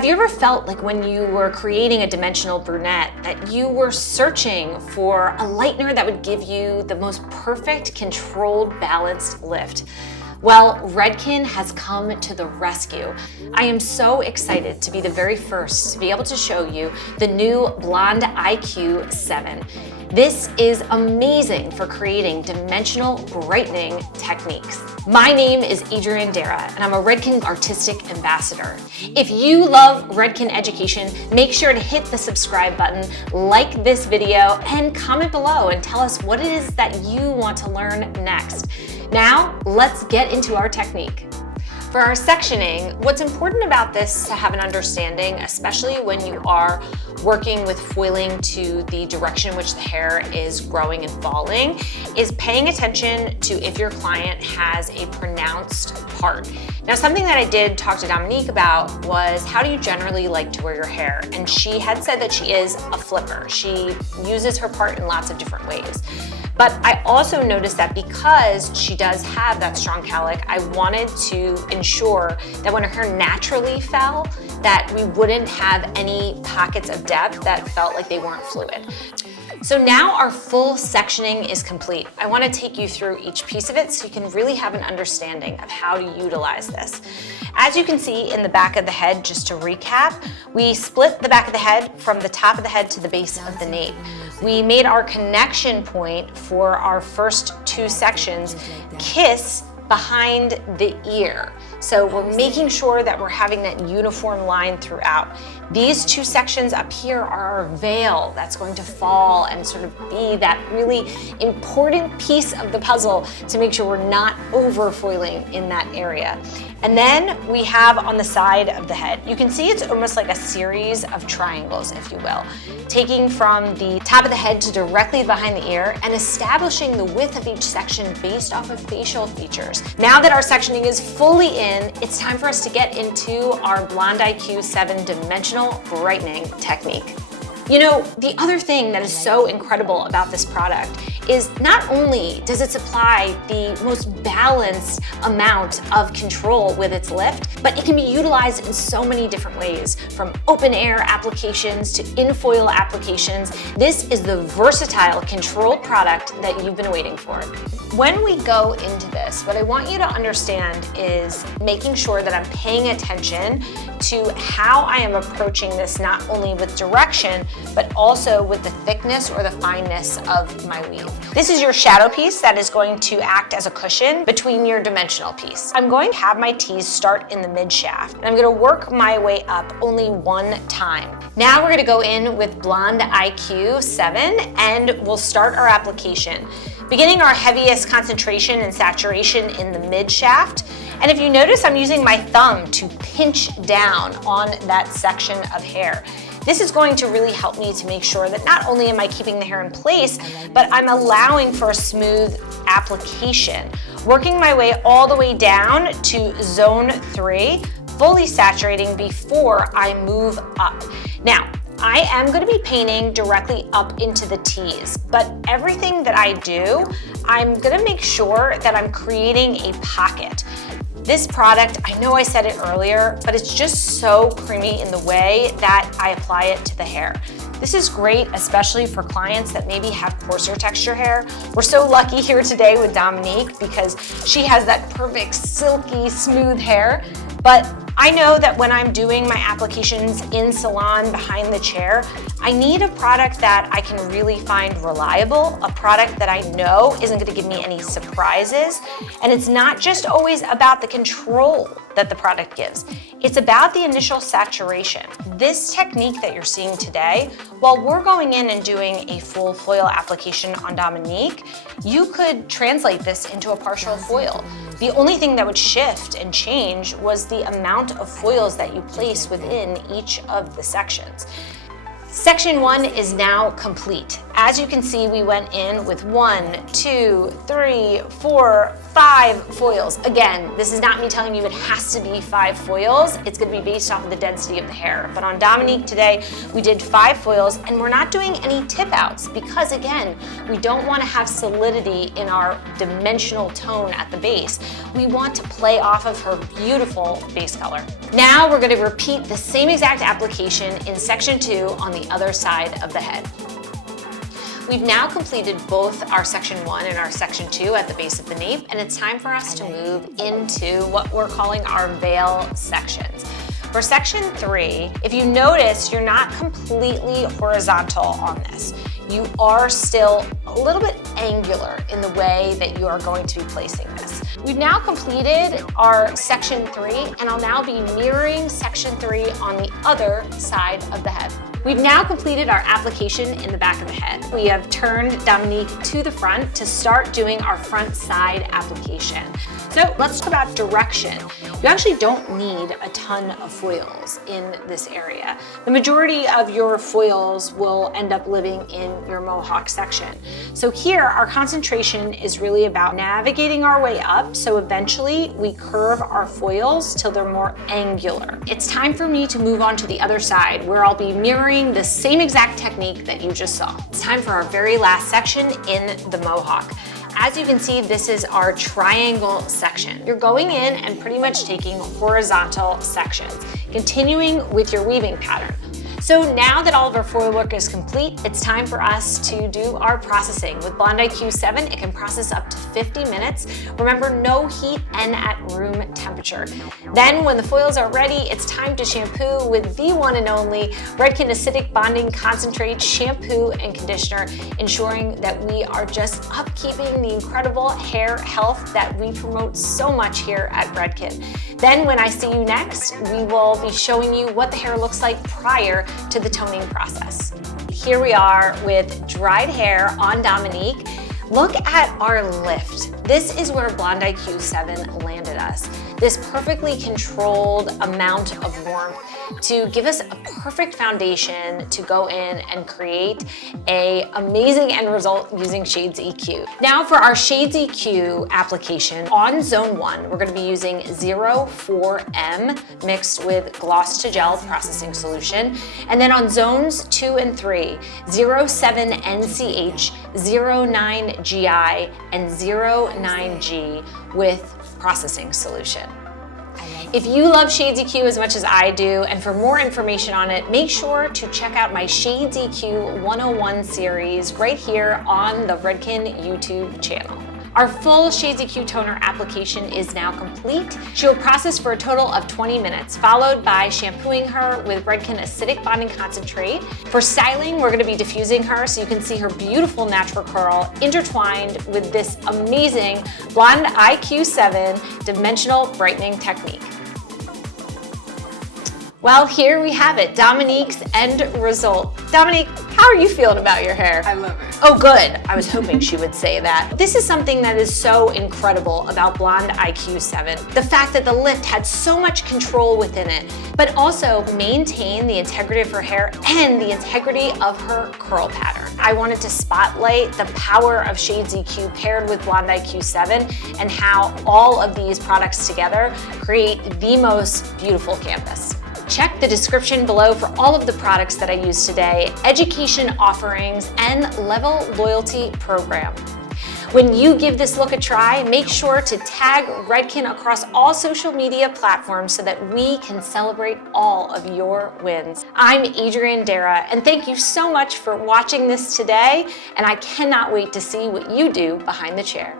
Have you ever felt like when you were creating a dimensional brunette that you were searching for a lightener that would give you the most perfect, controlled, balanced lift? Well, Redken has come to the rescue. I am so excited to be the very first to be able to show you the new Blonde IQ 7. This is amazing for creating dimensional brightening techniques. My name is Adrienne Dara, and I'm a Redken Artistic Ambassador. If you love Redken education, make sure to hit the subscribe button, like this video, and comment below and tell us what it is that you want to learn next. Now, let's get into our technique. For our sectioning, what's important about this to have an understanding, especially when you are working with foiling to the direction in which the hair is growing and falling, is paying attention to if your client has a pronounced part. Now, something that I did talk to Dominique about was, how do you generally like to wear your hair? And she had said that she is a flipper. She uses her part in lots of different ways. But I also noticed that because she does have that strong cowlick, I wanted to ensure that when her hair naturally fell, that we wouldn't have any pockets of depth that felt like they weren't fluid. So now our full sectioning is complete. I want to take you through each piece of it so you can really have an understanding of how to utilize this. As you can see in the back of the head, just to recap, we split the back of the head from the top of the head to the base of the nape. We made our connection point for our first two sections kiss behind the ear. So we're making sure that we're having that uniform line throughout. These two sections up here are our veil that's going to fall and sort of be that really important piece of the puzzle to make sure we're not over foiling in that area. And then we have on the side of the head, you can see it's almost like a series of triangles, if you will, taking from the top of the head to directly behind the ear and establishing the width of each section based off of facial features. Now that our sectioning is fully in, it's time for us to get into our Blonde IQ 7 dimensional brightening technique. You know, the other thing that is so incredible about this product is not only does it supply the most balanced amount of control with its lift, but it can be utilized in so many different ways, from open air applications to infoil applications. This is the versatile controlled product that you've been waiting for. When we go into this, what I want you to understand is making sure that I'm paying attention to how I am approaching this, not only with direction, but also with the thickness or the fineness of my weave. This is your shadow piece that is going to act as a cushion between your dimensional piece. I'm going to have my tease start in the mid shaft, and I'm going to work my way up only one time. Now we're going to go in with Blonde IQ 7, and we'll start our application. Beginning our heaviest concentration and saturation in the mid shaft. And if you notice, I'm using my thumb to pinch down on that section of hair. This is going to really help me to make sure that not only am I keeping the hair in place, but I'm allowing for a smooth application. Working my way all the way down to zone 3, fully saturating before I move up. Now, I am going to be painting directly up into the tease, but everything that I do, I'm going to make sure that I'm creating a pocket. This product, I know I said it earlier, but it's just so creamy in the way that I apply it to the hair. This is great, especially for clients that maybe have coarser texture hair. We're so lucky here today with Dominique because she has that perfect silky smooth hair. But I know that when I'm doing my applications in salon behind the chair, I need a product that I can really find reliable, a product that I know isn't going to give me any surprises. And it's not just always about the control that the product gives. It's about the initial saturation. This technique that you're seeing today, while we're going in and doing a full foil application on Dominique, you could translate this into a partial foil. The only thing that would shift and change was the amount of foils that you place within each of the sections. Section 1 is now complete. As you can see, we went in with 1, 2, 3, 4, 5 foils. Again, this is not me telling you it has to be 5 foils. It's gonna be based off of the density of the hair. But on Dominique today, we did 5 foils, and we're not doing any tip outs because, again, we don't wanna have solidity in our dimensional tone at the base. We want to play off of her beautiful base color. Now we're gonna repeat the same exact application in section 2 on the other side of the head. We've now completed both our section 1 and our section 2 at the base of the nape, and it's time for us to move into what we're calling our veil sections. For section 3, if you notice, you're not completely horizontal on this. You are still a little bit angular in the way that you are going to be placing this. We've now completed our section 3, and I'll now be mirroring section 3 on the other side of the head. We've now completed our application in the back of the head. We have turned Dominique to the front to start doing our front side application. So let's talk about direction. You actually don't need a ton of foils in this area. The majority of your foils will end up living in your mohawk section. So here, our concentration is really about navigating our way up, so eventually we curve our foils till they're more angular. It's time for me to move on to the other side, where I'll be mirroring the same exact technique that you just saw. It's time for our very last section in the mohawk. As you can see, this is our triangle section. You're going in and pretty much taking horizontal sections, continuing with your weaving pattern. So now that all of our foil work is complete, it's time for us to do our processing. With Blonde IQ 7, it can process up to 50 minutes. Remember, no heat and at room temperature. Then when the foils are ready, it's time to shampoo with the one and only Redken Acidic Bonding Concentrate Shampoo and Conditioner, ensuring that we are just upkeeping the incredible hair health that we promote so much here at Redken. Then when I see you next, we will be showing you what the hair looks like prior to the toning process. Here we are with dried hair on Dominique. Look at our lift. This is where Blonde IQ 7 landed us. This perfectly controlled amount of warmth to give us a perfect foundation to go in and create an amazing end result using Shades EQ. Now for our Shades EQ application, on zone 1, we're gonna be using 04M mixed with gloss to gel processing solution. And then on zones 2 and 3, 07NCH, 09GI, and 09G with processing solution. If you love Shades EQ as much as I do, and for more information on it, make sure to check out my Shades EQ 101 series right here on the Redken YouTube channel. Our full Shades EQ toner application is now complete. She'll process for a total of 20 minutes, followed by shampooing her with Redken Acidic Bonding Concentrate. For styling, we're gonna be diffusing her so you can see her beautiful natural curl intertwined with this amazing Blonde IQ 7 dimensional brightening technique. Well, here we have it, Dominique's end result. Dominique, how are you feeling about your hair? I love it. Oh, good. I was hoping she would say that. This is something that is so incredible about Blonde IQ 7. The fact that the lift had so much control within it, but also maintained the integrity of her hair and the integrity of her curl pattern. I wanted to spotlight the power of Shades EQ paired with Blonde IQ 7 and how all of these products together create the most beautiful canvas. Check the description below for all of the products that I used today, education offerings, and Level Loyalty program. When you give this look a try, make sure to tag Redken across all social media platforms so that we can celebrate all of your wins. I'm Adrienne Dara, and thank you so much for watching this today, and I cannot wait to see what you do behind the chair.